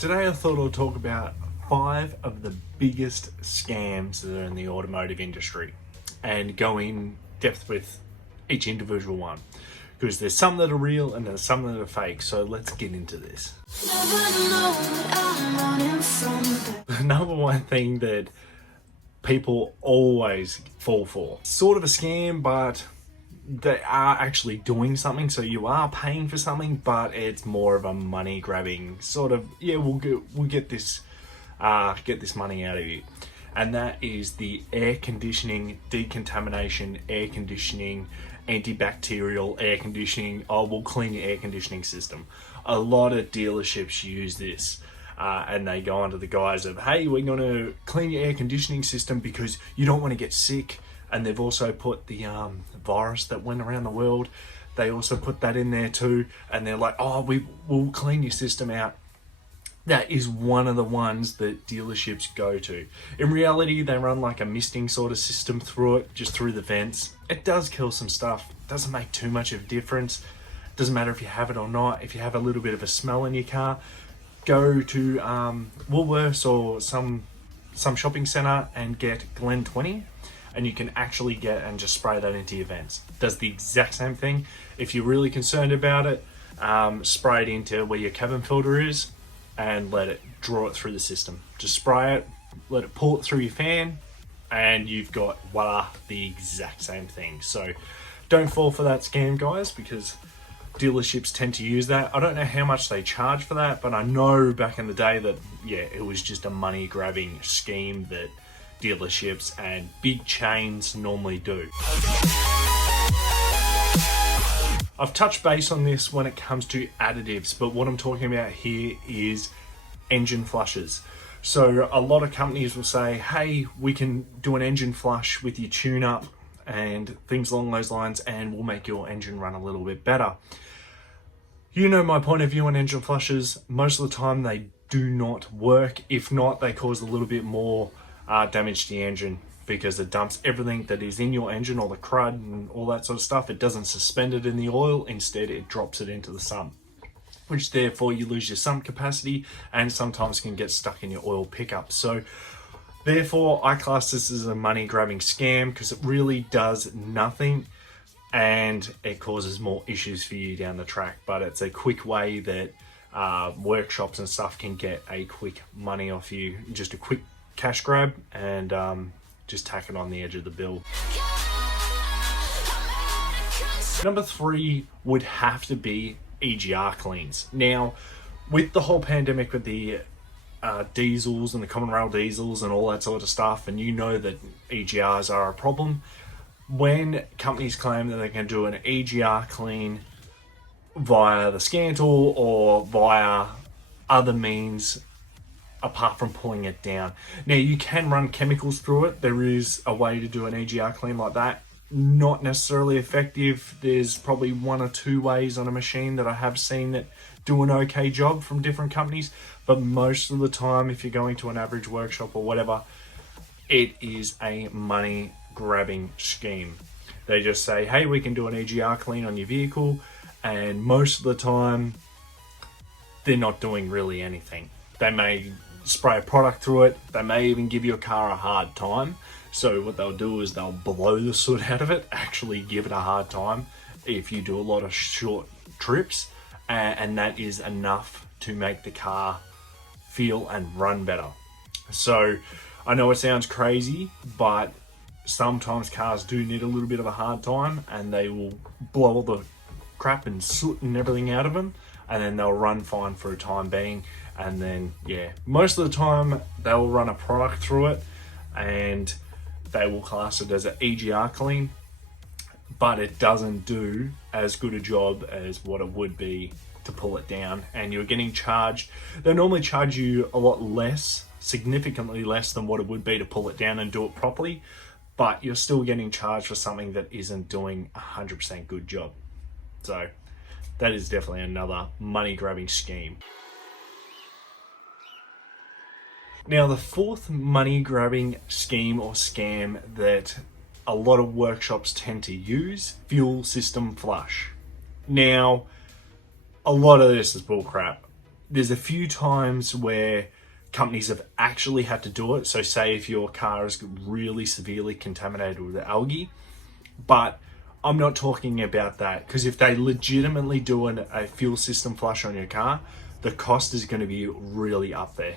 Today I thought I'd talk about 5 of the biggest scams that are in the automotive industry and go in depth with each individual one, because there's some that are real and there's some that are fake. So let's get into this. The number one thing that people always fall for, sort of a scam, but they are actually doing something. So you are paying for something, but it's more of a money grabbing sort of, we'll get this money out of you. And that is the air conditioning, decontamination, air conditioning, antibacterial air conditioning. Oh, we'll clean your air conditioning system. A lot of dealerships use this. And they go under the guise of, hey, we're going to clean your air conditioning system because you don't want to get sick. And they've also put the virus that went around the world, they also put that in there too. And they're like, oh, we'll clean your system out. That is one of the ones that dealerships go to. In reality, they run like a misting sort of system through it, just through the vents. It does kill some stuff. Doesn't make too much of a difference. Doesn't matter if you have it or not. If you have a little bit of a smell in your car, go to Woolworths or some shopping centre and get Glen 20, and you can actually get and just spray that into your vents. Does the exact same thing. If you're really concerned about it, spray it into where your cabin filter is and let it draw it through the system. Just spray it, let it pull it through your fan, and you've got, voila, the exact same thing. So don't fall for that scam, guys, because dealerships tend to use that. I don't know how much they charge for that, but I know back in the day that, it was just a money grabbing scheme that dealerships and big chains normally do. I've touched base on this when it comes to additives, but what I'm talking about here is engine flushes. So a lot of companies will say, hey, we can do an engine flush with your tune-up and things along those lines, and we'll make your engine run a little bit better. You know my point of view on engine flushes. Most of the time they do not work. If not, they cause a little bit more damage to the engine, because it dumps everything that is in your engine, all the crud and all that sort of stuff. It doesn't suspend it in the oil. Instead, it drops it into the sump, which therefore you lose your sump capacity and sometimes can get stuck in your oil pickup. So therefore, I class this as a money grabbing scam because it really does nothing and it causes more issues for you down the track. But it's a quick way that workshops and stuff can get a quick money off you, just a quick cash grab, and just tack it on the edge of the bill. Number 3 would have to be EGR cleans. Now, with the whole pandemic, with the diesels and the common rail diesels and all that sort of stuff, and you know that EGRs are a problem, when companies claim that they can do an EGR clean via the scan tool or via other means apart from pulling it down. Now, you can run chemicals through it. There is a way to do an EGR clean like that. Not necessarily effective. There's probably 1 or 2 ways on a machine that I have seen that do an okay job from different companies, but most of the time, if you're going to an average workshop or whatever, it is a money grabbing scheme. They just say, hey, we can do an EGR clean on your vehicle, and most of the time they're not doing really anything. They may spray a product through it. They may even give your car a hard time. So what they'll do is they'll blow the soot out of it, actually give it a hard time if you do a lot of short trips, and that is enough to make the car feel and run better. So I know it sounds crazy, but sometimes cars do need a little bit of a hard time, and they will blow all the crap and soot and everything out of them, and then they'll run fine for a time being. And then, most of the time they'll run a product through it and they will class it as an EGR clean, but it doesn't do as good a job as what it would be to pull it down. And you're getting charged, they normally charge you a lot less, significantly less than what it would be to pull it down and do it properly, but you're still getting charged for something that isn't doing 100% good job. So that is definitely another money grabbing scheme. Now, the 4th money grabbing scheme or scam that a lot of workshops tend to use, fuel system flush. Now, a lot of this is bullcrap. there's a few times where companies have actually had to do it. So say if your car is really severely contaminated with algae, but I'm not talking about that, because if they legitimately do a fuel system flush on your car, the cost is going to be really up there,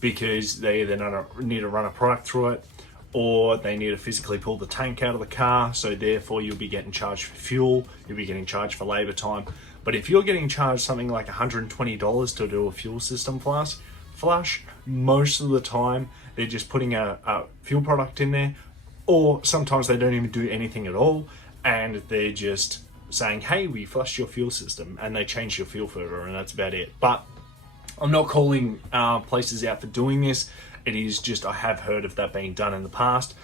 because they either need to run a product through it, or they need to physically pull the tank out of the car. So therefore you'll be getting charged for fuel, you'll be getting charged for labor time. But if you're getting charged something like $120 to do a fuel system flush, most of the time they're just putting a fuel product in there, or sometimes they don't even do anything at all, and they're just saying, hey, we flushed your fuel system, and they change your fuel filter, and that's about it. But I'm not calling places out for doing this. It is just, I have heard of that being done in the past.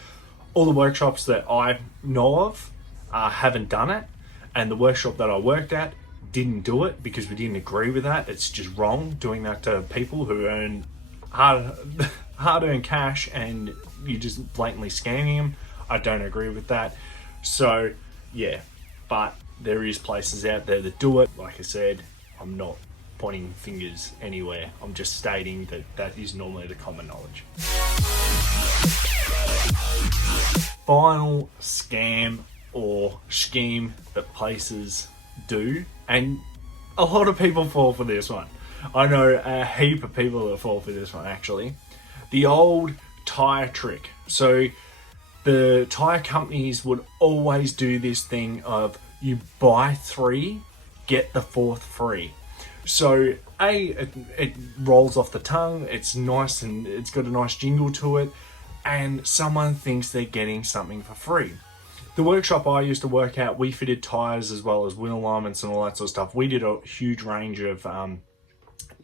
All the workshops that I know of haven't done it, and the workshop that I worked at didn't do it because we didn't agree with that. It's just wrong doing that to people who earn hard-earned cash, and you're just blatantly scamming them. I don't agree with that. So yeah, but there is places out there that do it. Like I said, I'm not pointing fingers anywhere. I'm just stating that that is normally the common knowledge. Final scam or scheme that places do, and a lot of people fall for this one. I know a heap of people that fall for this one, actually. The old tire trick. So the tire companies would always do this thing of, you buy 3, get the 4th free. So it rolls off the tongue, it's nice, and it's got a nice jingle to it, and someone thinks they're getting something for free. The workshop I used to work at, we fitted tires as well as wheel alignments and all that sort of stuff. We did a huge range of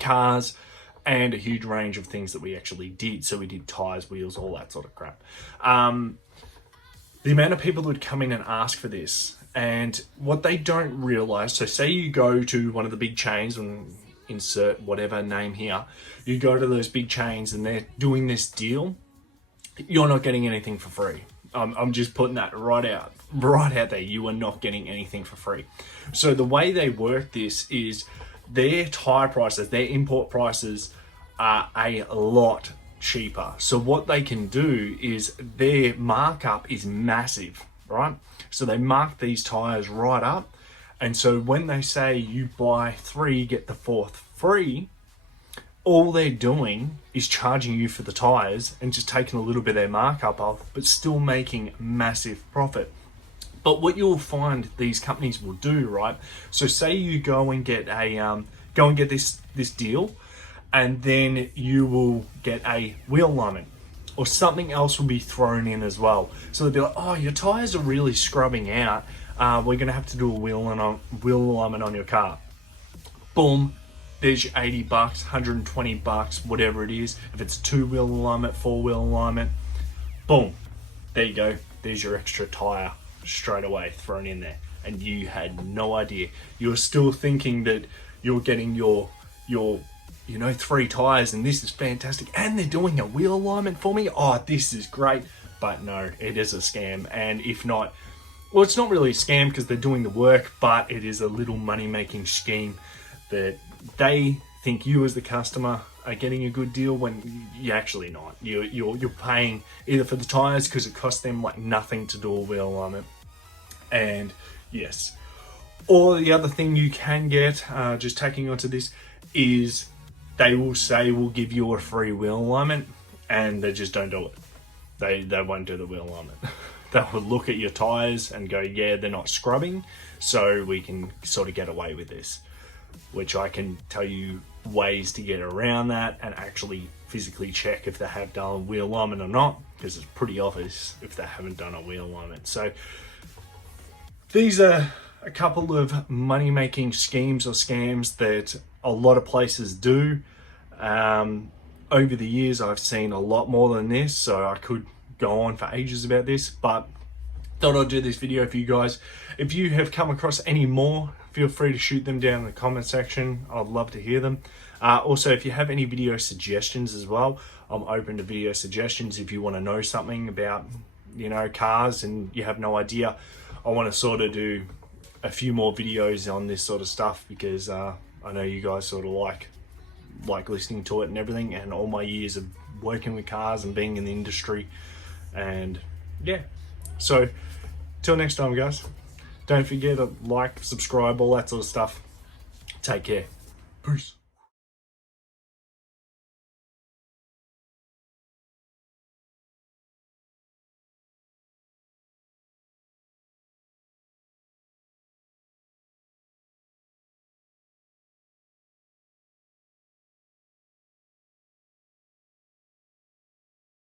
cars and a huge range of things that we actually did. So we did tires, wheels, all that sort of crap. The amount of people that would come in and ask for this, and what they don't realize, so say you go to one of the big chains, and insert whatever name here, you go to those big chains and they're doing this deal, you're not getting anything for free. I'm just putting that right out there. You are not getting anything for free. So the way they work this is their tire prices, their import prices are a lot cheaper. So what they can do is their markup is massive, right? So they mark these tires right up. And so when they say you buy 3, get the 4th free, all they're doing is charging you for the tires and just taking a little bit of their markup off, but still making massive profit. But what you'll find these companies will do, right? So say you go and get this deal, and then you will get a wheel alignment, or something else will be thrown in as well. So they'll be like, oh, your tires are really scrubbing out. We're gonna have to do a wheel alignment on your car. Boom. There's your $80, $120, whatever it is. If it's 2-wheel alignment, 4-wheel alignment, boom, there you go. There's your extra tire straight away thrown in there, and you had no idea. You're still thinking that you're getting your 3 tires, and this is fantastic, and they're doing a wheel alignment for me. Oh, this is great. But no, it is a scam, and if not, well, it's not really a scam because they're doing the work, but it is a little money-making scheme that they think you as the customer are getting a good deal when you're actually not. You're paying either for the tires because it costs them like nothing to do a wheel alignment, and yes. Or the other thing you can get, just taking onto this, is they will say we'll give you a free wheel alignment, and they just don't do it. They won't do the wheel alignment. They will look at your tires and go, yeah, they're not scrubbing, so we can sort of get away with this. Which I can tell you ways to get around that and actually physically check if they have done a wheel alignment or not, because it's pretty obvious if they haven't done a wheel alignment. So these are a couple of money-making schemes or scams that a lot of places do. Over the years, I've seen a lot more than this, so I could go on for ages about this, but thought I'd do this video for you guys. If you have come across any more, feel free to shoot them down in the comment section. I'd love to hear them. Also, if you have any video suggestions as well, I'm open to video suggestions. If you want to know something about, cars and you have no idea, I want to sort of do a few more videos on this sort of stuff, because I know you guys sort of like like listening to it and everything, and all my years of working with cars and being in the industry. And yeah, so till next time, guys, don't forget to like, subscribe, all that sort of stuff. Take care. Peace.